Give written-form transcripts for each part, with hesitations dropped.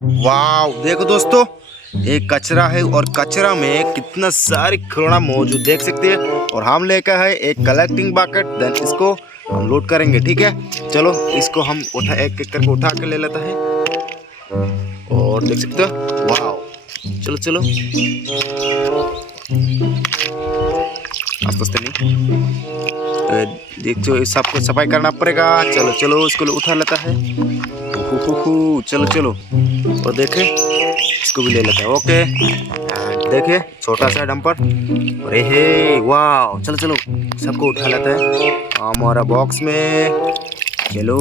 वाह देखो दोस्तों, एक कचरा है और कचरा में कितना सारे खिलौना मौजूद देख सकते हैं। और हम लेकर है एक कलेक्टिंग बकेट, देन इसको हम लोड करेंगे। ठीक है, चलो इसको हम उठा एक एक करके उठा के ले लेता है। और देख सकते हो, वाह चलो चलो आस्ते आस्ते नहीं, देखो सबको सफाई करना पड़ेगा। चलो चलो इसको उठा लेता है। चलो चलो, और देखे इसको भी ले लेते हैं। ओके, देखिए छोटा सा डंपर, अरे हे वाह, चलो चलो सबको उठा लेता है हमारा बॉक्स में। चलो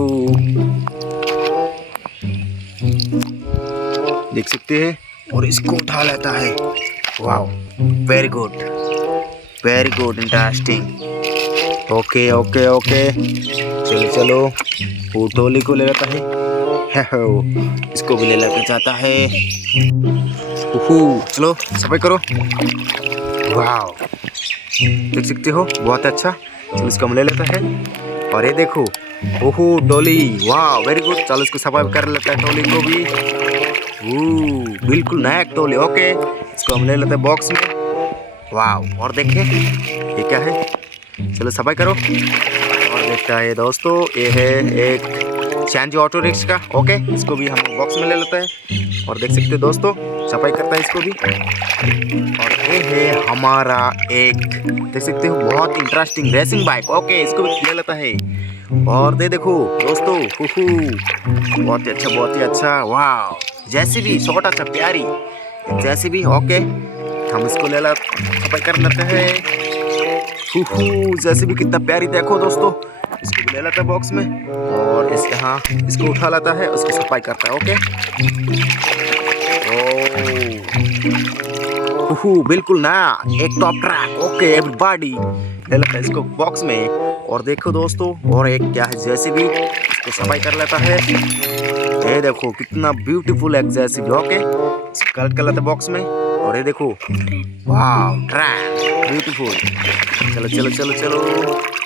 देख सकते हैं, और इसको उठा लेता है। वाह, very good very good, interesting. Okay okay okay, चलो चलो वो टोली को ले लेता है। इसको भी ले लेकर जाता है। चलो सफाई करो। वाह देख सकते हो, बहुत अच्छा। चलो इसको हम ले लेता है। और ये देखो, ओहो टोली, वाह वेरी गुड। चलो इसको सफाई कर लेता है टोली को भी। बिल्कुल नया टोली। ओके, इसको हम ले लेते हैं बॉक्स में। वाह, और देखें ये क्या है, चलो सफाई करो। और देखता है दोस्तों, ये है एक चैंजी ऑटो रिक्शा। ओके, इसको भी हम बॉक्स में ले लेते हैं। और देख सकते हो दोस्तों, सफाई करता है इसको भी। और ये है हमारा एक, देख सकते हो, बहुत इंटरेस्टिंग रेसिंग बाइक। ओके, इसको भी ले लेता है। और देखो दोस्तों, बहुत ही अच्छा बहुत ही अच्छा। वाह, जैसी भी छोटा सा प्यारी जैसी भी। ओके, हम इसको ले ला सफाई कर लेते हैं। जैसे भी कितना प्यारी, देखो दोस्तों, इसको भी ले लेता है बॉक्स में। और इस यहाँ इसको उठा लाता है, उसको सफाई करता है। ओके, बिल्कुल ना, एक टॉप ट्रैक। ओके एवरीबॉडी, ले लेता है इसको बॉक्स में। और देखो दोस्तों, और एक क्या है, जैसे भी इसको सफाई कर लेता है। ये देखो कितना ब्यूटीफुल है जैसे भी। ओके, इसको कलेक्ट कर लेता है बॉक्स में। और ये देखो, वाह ट्रैन ब्यूटीफुल। चलो चलो चलो चलो,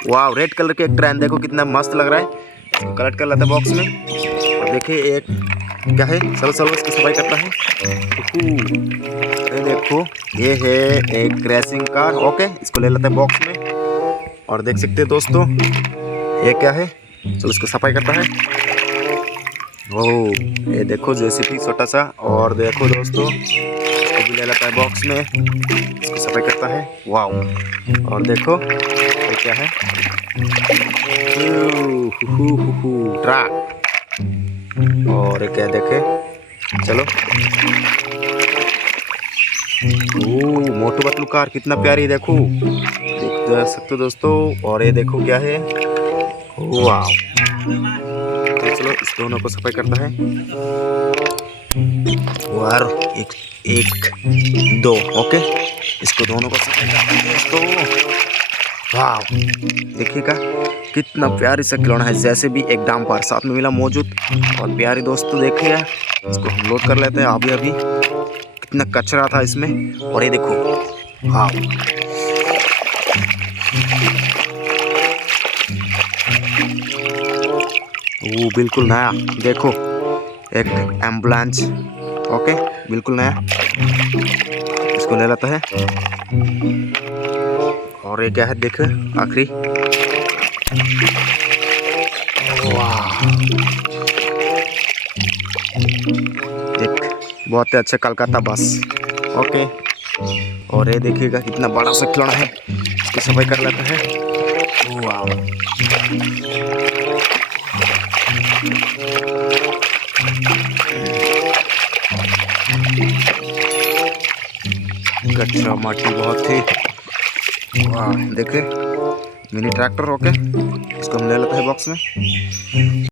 वाह रेड कलर के एक ट्रैन, देखो कितना मस्त लग रहा है। इसको कलेक्ट कर लेता है बॉक्स में। और देखिए एक क्या है, चलो चलो इसकी सफाई करता है। ये देखो, ये है एक रेसिंग कार। ओके, इसको ले लेता है बॉक्स में। और देख सकते हैं दोस्तों, ये क्या है, चलो इसको सफाई करता है। ओह, ये देखो जेसीबी छोटा सा। और देखो दोस्तों, इसको भी ले लेता है बॉक्स में, इसको सफाई करता है। वाह, और देखो ये क्या है, ट्रक। और ये क्या देखे, चलो मोटू पतलू कार, कितना प्यारी, देखो देख सकते हो दोस्तों। और ये देखो क्या है, वाह। तो चलो इस दोनों को सफाई करता है। और एक एक दो, ओके, इसको दोनों को सफाई करता है दोस्तों। वाह, देखिएगा कितना प्यारी सा खिलौना है, जैसे भी एक डंपर साथ में मिला मौजूद। और प्यारी दोस्तों देखिए, इसको हम लोड कर लेते हैं। अभी अभी कितना कचरा था इसमें। और ये देखो, वाह वो बिल्कुल नया, देखो एक एम्बुलेंस। ओके, बिल्कुल नया, इसको ले लेता है। और ये क्या है, देखो आखिरी, वाह एक बहुत ही अच्छा कलकत्ता बस। ओके, और ये देखिएगा कितना बड़ा सा खिलौना है, इसको सफाई कर लेता है। वाह, कच्चा माटी बहुत ही, वाह देखे मिनी ट्रैक्टर। ओके, इसको हम ले लेते हैं बॉक्स में।